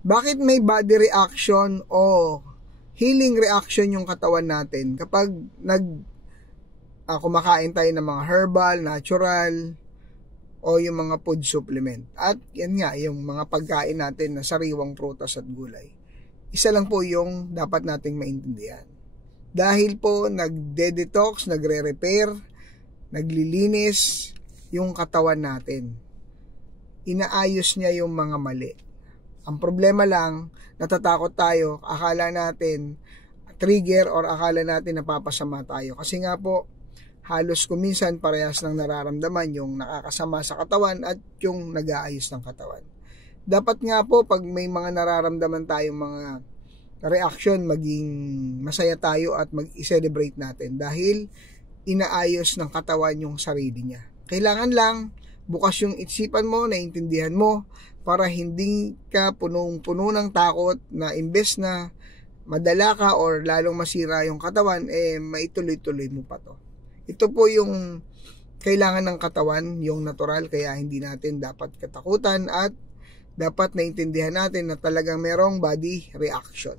Bakit may body reaction o healing reaction yung katawan natin kapag kumakain tayo ng mga herbal, natural, o yung mga food supplement? At yan nga, yung mga pagkain natin na sariwang prutas at gulay. Isa lang po yung dapat nating maintindihan. Dahil po nagde-detox, nagre-repair, naglilinis yung katawan natin. Inaayos niya yung mga mali. Ang problema lang, natatakot tayo, akala natin trigger or akala natin napapasama tayo. Kasi nga po, halos kuminsan parehas ng nararamdaman yung nakakasama sa katawan at yung nag-aayos ng katawan. Dapat nga po pag may mga nararamdaman tayong mga reaction, maging masaya tayo at mag-celebrate natin dahil inaayos ng katawan yung sarili niya. Kailangan lang bukas yung isipan mo, naintindihan mo para hindi ka punong-puno ng takot na imbes na madala ka or lalong masira yung katawan, maituloy-tuloy mo pa to. Ito po yung kailangan ng katawan, yung natural, kaya hindi natin dapat katakutan at dapat naintindihan natin na talagang merong body reaction.